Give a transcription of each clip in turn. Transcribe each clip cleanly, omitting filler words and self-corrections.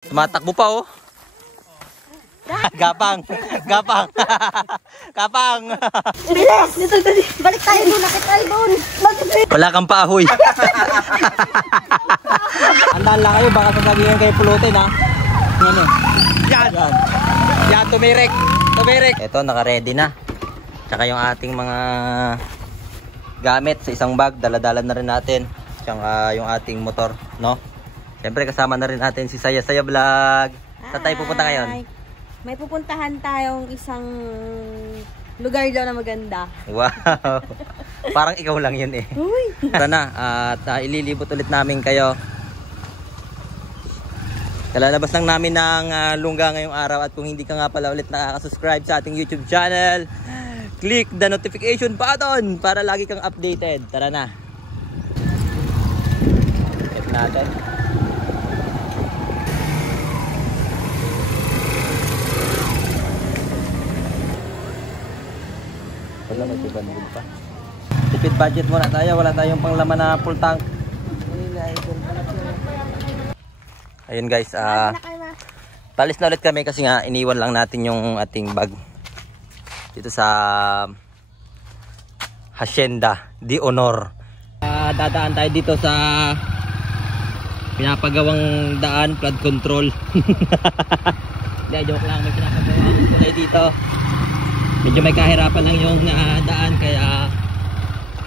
Tumatakbo pa oh. Gapang. Gapang. Gapang. Bilis! Balik tayo doon. Nakit tayo doon. Wala kang paahoy. Andaan lang kayo. Baka sasabihin kayo pulutin ha. Ano? Yan. Yan. Tumirik. Tumirik. Ito naka-ready na. Tsaka yung ating mga gamit sa isang bag. Dala-dala na rin natin. Tsaka yung ating motor. No? Siyempre kasama na rin natin si Saya Saya Vlog. Saan tayo pupunta ngayon? May pupuntahan tayong isang lugar daw na maganda. Wow. Parang ikaw lang yun eh. Uy. Tara na at ililibot ulit namin kayo. Kalalabas lang namin ng lungga ngayong araw at kung hindi ka nga pala ulit nakaka-subscribe sa ating YouTube channel, click the notification button para lagi kang updated. Tara na. Hit natin. Wala, may tibandil pa. Tipid budget muna tayo. Wala tayong panglaman na full tank. Ayun guys, talis na ulit kami kasi nga iniwan lang natin yung ating bag dito sa Hacienda de Honor. Dadaan tayo dito sa pinapagawang daan, flood control. Hindi, joke lang, may pinapagawang kulay dito. Medyo may kahirapan lang yung daan kaya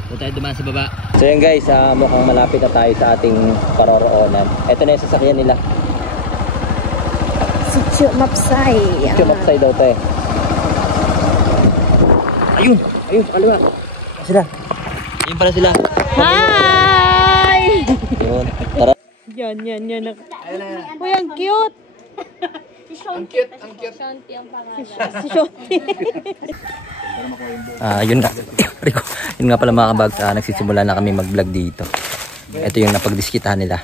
doon tayo dumaan sa baba. So yun guys, mukhang malapit na tayo sa ating paroroonan. Ito na yung sasakyan nila. Sitio Mapsay. Sitio Mapsay daw to eh. Ayun! Ayun, kaliwa. Sila. Ayun pala sila. Hi! Ayun, tara. Yan. Uy, ang cute! Ang cute, ang cute. Si Shonti. Yun nga. Yun nga pala mga kabags, nagsisimula na kami mag-vlog dito. Ito yung napagdiskitahan nila.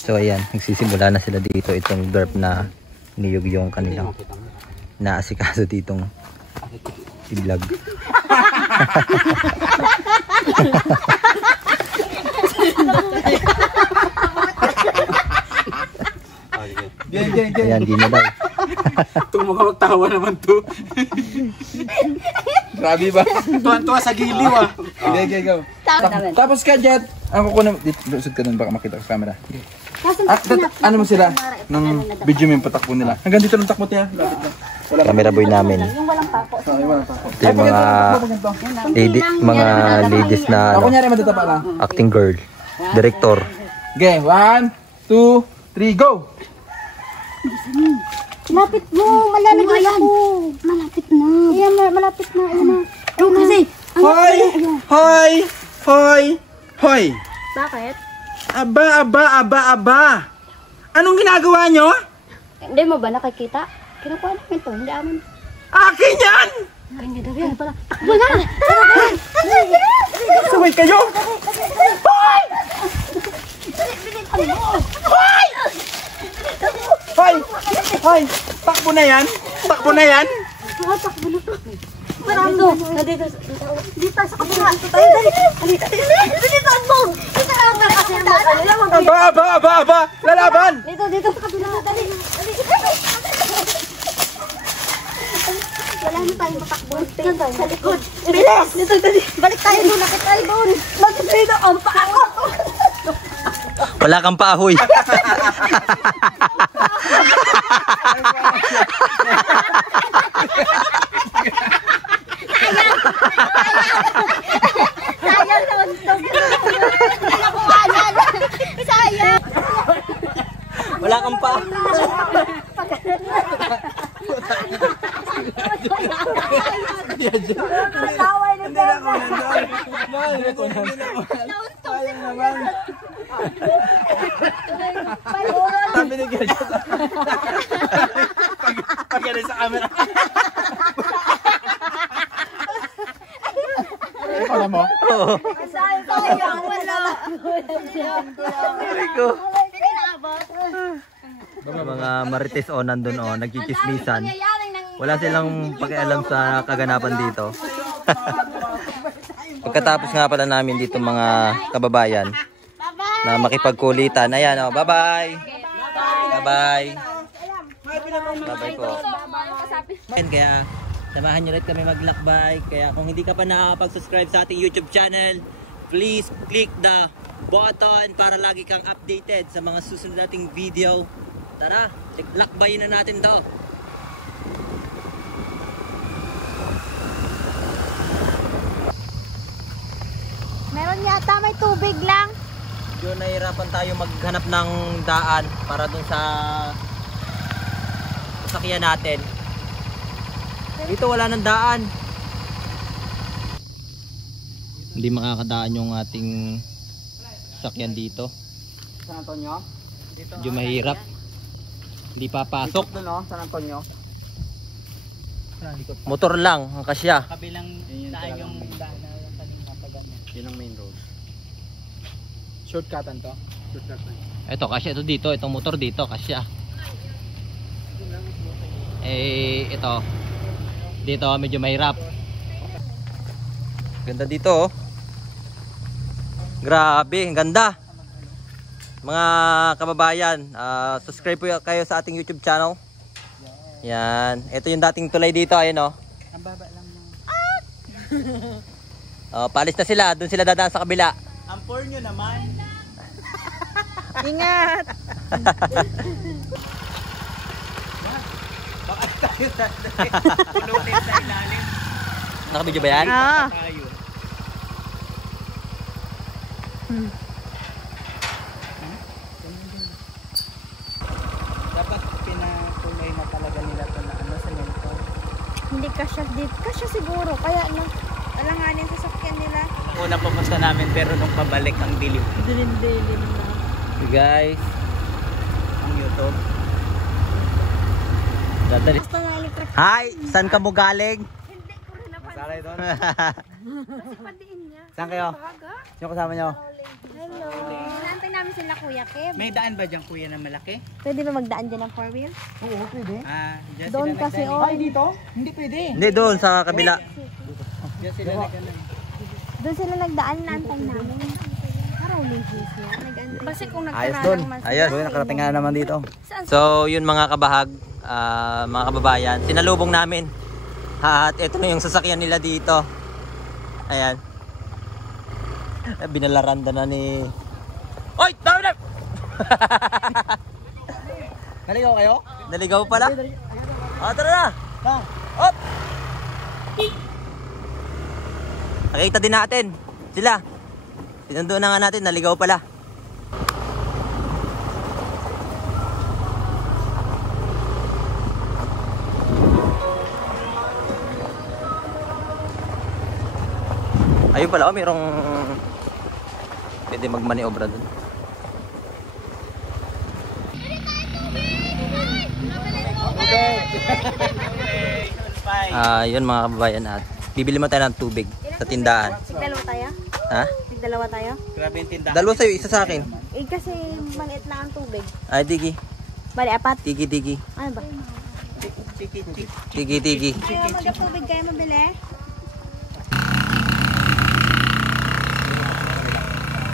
So ayan, nagsisimula na sila dito. Itong derp na niyog yung kanilang naasikaso ditong i-vlog. Ayan, di na daw. Itong mga magtawa naman to. Grabe ba? Tuwan-tuwa sa giliw ah. Okay, go. Tapos ka dyan. Ako ko na, lusod ka dun baka makita ko sa camera. Ano mo sila? Nung video mo yung patakbo nila. Hanggang dito lang takbo niya. Camera boy namin. Yung walang pako. Ito yung mga ladies na Ako nyari matatapa lang. acting girl. Director. Okay, 1, 2, 3, go! Malapit mo. Malalagay ako. Malapit na. Ayan, malapit na. Ayan na. Ayun kasi. Hoy! Hoy! Hoy! Hoy! Bakit? Aba! Anong ginagawa nyo? Hindi mo ba nakikita? Kinukuha namin to. Hindi amin. Akin yan! Kanya daw yan pala. Takbo na! Sabay kayo! Hoy! Hoy! Hoy! Hoy! Takbo na yan! Takbo na yan! Takbo na to. Dito. Dito sa kapila. Tayo, dali. Dito ang bong. Dito ang kasi Aba! Lalaban! Dito sa kapila. Dali. Wala na tayong matakbo. Sa likod. Bilis! Dito, dali. Balik tayo doon. Nakit tayo doon. Bakit dito ang pako? Wala kang paahoy. Sayang naman ito. Nakuha na. Sayang. Wala kang pa. Mataway na tayo. Sayang naman. Sabi ni Gadget. Pagkali sa camera. Alam mo? Oo. Sayang. Wala. Mga marites o nandun o, nagkikismisan. Wala silang pakialam sa kaganapan dito. Pagkatapos nga pala namin dito mga kababayan na makipagkulitan. Ayan o, bye-bye! Bye-bye. Bye-bye po. And kaya samahan nyo ulit kami maglakbay. Kaya kung hindi ka pa nakapag-subscribe sa ating YouTube channel, please click the button para lagi kang updated sa mga susunod nating video. Tara, lakbayin na natin to. Meron yata may tubig lang. Yun, nahirapan tayo maghanap ng daan para dun sa sasakyan natin. Dito wala nang daan. Hindi makakadaan yung ating sasakyan dito. San Antonio? Dito. Medyo mahirap. Hindi papasok. Dito no, San Antonio. Motor lang ang kasya. Kabilang daan yung daan na kanina pa ganyan. Yun ang main road. Shortcutan to? Shortcutan. Ito kasya, ito dito, itong motor dito kasya. Ito. Dito medyo mahirap. Ganda dito oh. Grabe, ang ganda. Mga kababayan, subscribe po kayo sa ating YouTube channel. Yan. Ito yung dating tulay dito, ayun oh. Ang baba lang ng... Paalis na sila, doon sila dadaan sa kabila. Ang pour nyo naman. Ingat! Baka tayo pulutin sa ilalim. Nakabidyo ba yan? Ah. Tayo. Dapat pinatuloy na talaga nila ito na ano sa lento. Hindi kasya dito. Kasya siguro. Kaya alanganin sa sakyan nila. Una pumunta namin pero nung pabalik ang dilim. Dilim-dilim na. Guys, Ang YouTube. dadali. Basta nga electric. Hi, saan ka mo galing? Hindi ko rin napansin. Salay doon. Kasi padiin niya. Saan kayo? Baga. Sino kasama nyo? Hello. Inaantay namin sila Kuya Kev. May daan ba dyan kuya na malaki? Pwede ba magdaan dyan ng 4-wheel? Oo, pwede. Dyan Doon sila kasi nagdaan. on. Ay, dito? Hindi pwede. Hindi, doon sa kabila. Dyan sila nagdaan. Doon sila nagdaan, naantay namin. Rolling hills niya. Kasi kung Ayos nagkaraan doon. mas Ayos. Nakarating nga naman dito. So, yun mga kabahag, mga kababayan, sinalubong namin. At ito na yung sasakyan nila dito. Ayan. Binalaranda na ni... Oy! Dami na! Naligaw kayo? Naligaw pala? Tara na! Op! Nakita din natin. Sila. Sinunduan na nga natin, naligaw pala. Ayun pala, mayroong pwede magmaniobra dun. Yun mga kababayan, at bibili mo tayo ng tubig sa tindahan. Tigdalawa tayo? Ha? Tigdalawa tayo? Grabe yung tindahan. Dalawa sa'yo, isa sa akin. Eh kasi maliit na ang tubig. Ay, digi. Bali, apat. Digi. Ano ba? Digi. Ayaw mag-tubig kayo mabili?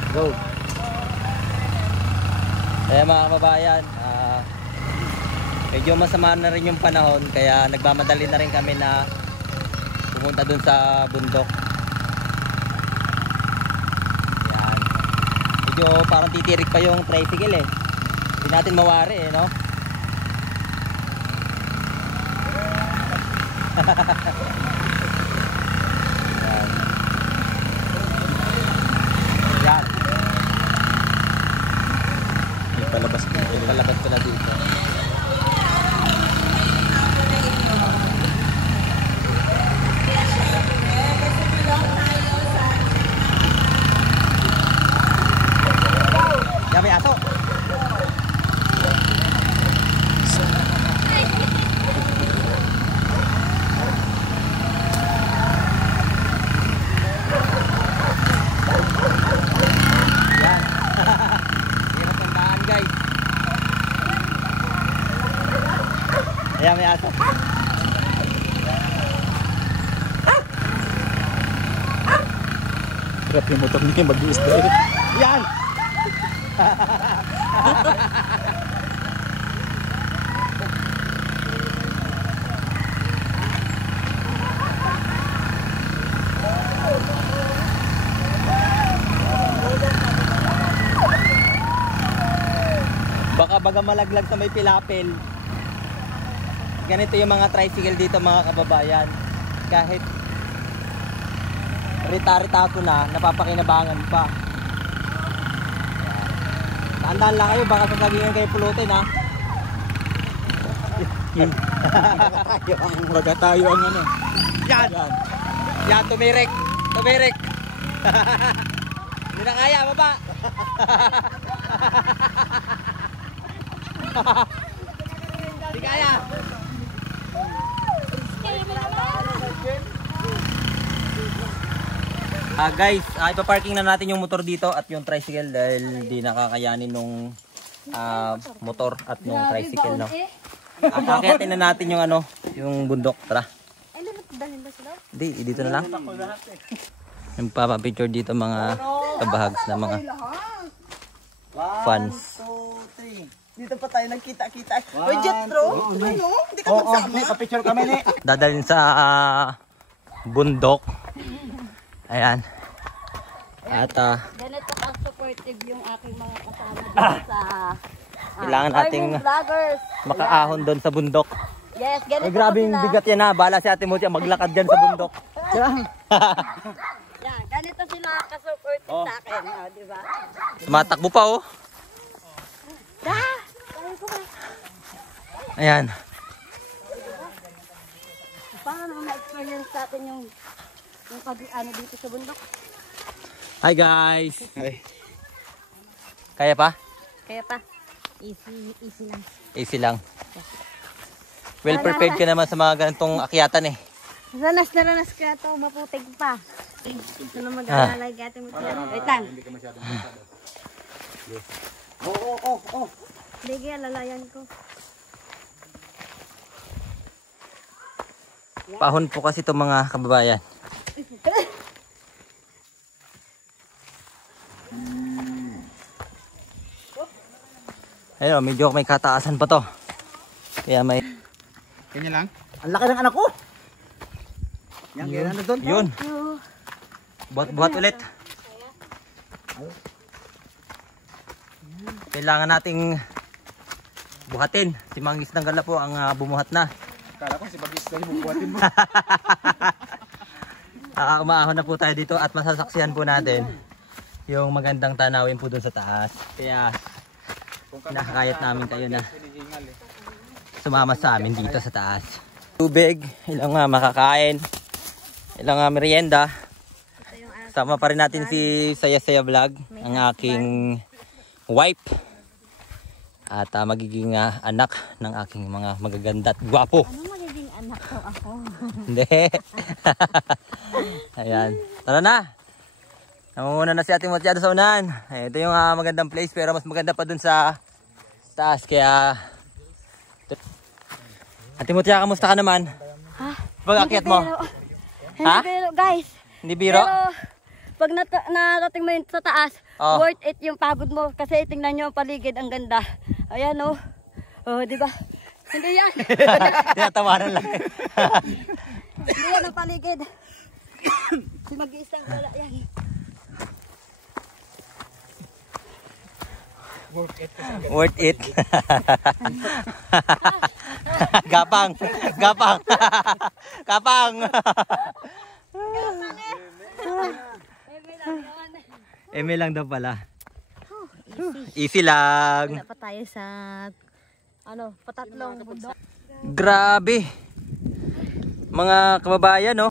Go. Kaya mga kababayan, medyo masama na rin yung panahon, kaya nagmamadali na rin kami na pumunta dun sa bundok. Yan. Medyo parang titirik pa yung tricycle eh. Hindi natin mawari eh, no? Yan. Palabas pala dito. Yan, may aso. Yan. Hirap ang daan, guys. Ayan, may aso. Hirap yung motor niya mag-i-stay. Yan! hanggang malaglag sa may pilapil. Ganito yung mga tricycle dito mga kababayan. Kahit rita-rita na, napapakinabangan pa. Tandaan lang kayo, baka sasabihin kayo pulutin ha. Baga tayo ang ano. Yan! Yan, tumirik! Tumirik! Hindi na kaya, baba! Hindi kaya! Guys, ipaparking na natin yung motor dito at yung tricycle dahil di nakakayanin nung motor at nung tricycle, no? At akitin na natin yung ano, yung bundok. Tara. Ay, dalhin ba sila? Hindi, dito na lang. Nagpapapicture dito mga kabahags na mga fans. 1, 2, 3. Dito pa tayo nagkita-kita. Uy, Jetro! Ano? Hindi ka magsama? Picture kami ni. Dadalhin sa bundok. Ayan. At Ganito ang supportive yung aking mga kasama dito sa kailangan nating vloggers. makaahon doon sa bundok. Yes, ganito Ay, grabing sila. bigat yan ha. Bala si Ate Muti maglakad dyan sa bundok. Yan, ganito sila ka-supportive sa akin. Oh, di ba? Tumatakbo pa oh. Ayan. Paano ma-experience natin yung ano dito sa bundok? Hi guys. Hi. Kaya pa? Kaya pa, easy lang. Easy lang. Well prepared ka naman sa mga ganitong akyatan eh. Ranas na ranas ka ito, maputig pa. Ito na mag-aalalay ka mo. Wait lang. Oo. Hindi kaya lalayan ko. Pahon po kasi itong mga kababayan. Ayun, medyo may kataasan pa to. Kaya may... Kanya lang. Ang laki ng anak ko. Yan, kaya na doon. Yun. Buhat-buhat ulit. Kailangan nating buhatin. Si Mangis ng Gala po ang bumuhat na. Kala ko si Bagis na yung bubuhatin mo. Umaahon na po tayo dito at masasaksihan po natin yung magandang tanawin po doon sa taas. Kaya nakakayat namin kayo na sumama sa amin dito sa taas. Tubig, ilang makakain, ilang merienda. Sama pa rin natin si Saya Saya Vlog, ang aking wife. At magiging anak ng aking mga magaganda at gwapo. Ano magiging anak ko ako? Hindi. Ayan. Tara na. Namumuna na si Ate Motiado sa unahan. Ito yung magandang place pero mas maganda pa dun sa taas. Kaya... Ate Motia, kamusta ka naman? Ha? Pag-akyat mo? Hindi Ha? biro, guys. Hindi biro? Pero pag narating mo yun sa taas, Oh. worth it yung pagod mo. Kasi tingnan nyo ang paligid, ang ganda. Ayan oh. Oh, di ba? Hindi yan. Tinatawanan lang. Hindi yan ang paligid. Mag-iisang wala yan. Worth it. Gapang. Gapang. Gapang. Eme lang daw pala. Easy lang. Wala pa tayo sa patatlong bundok. Grabe. Mga kababayan, no?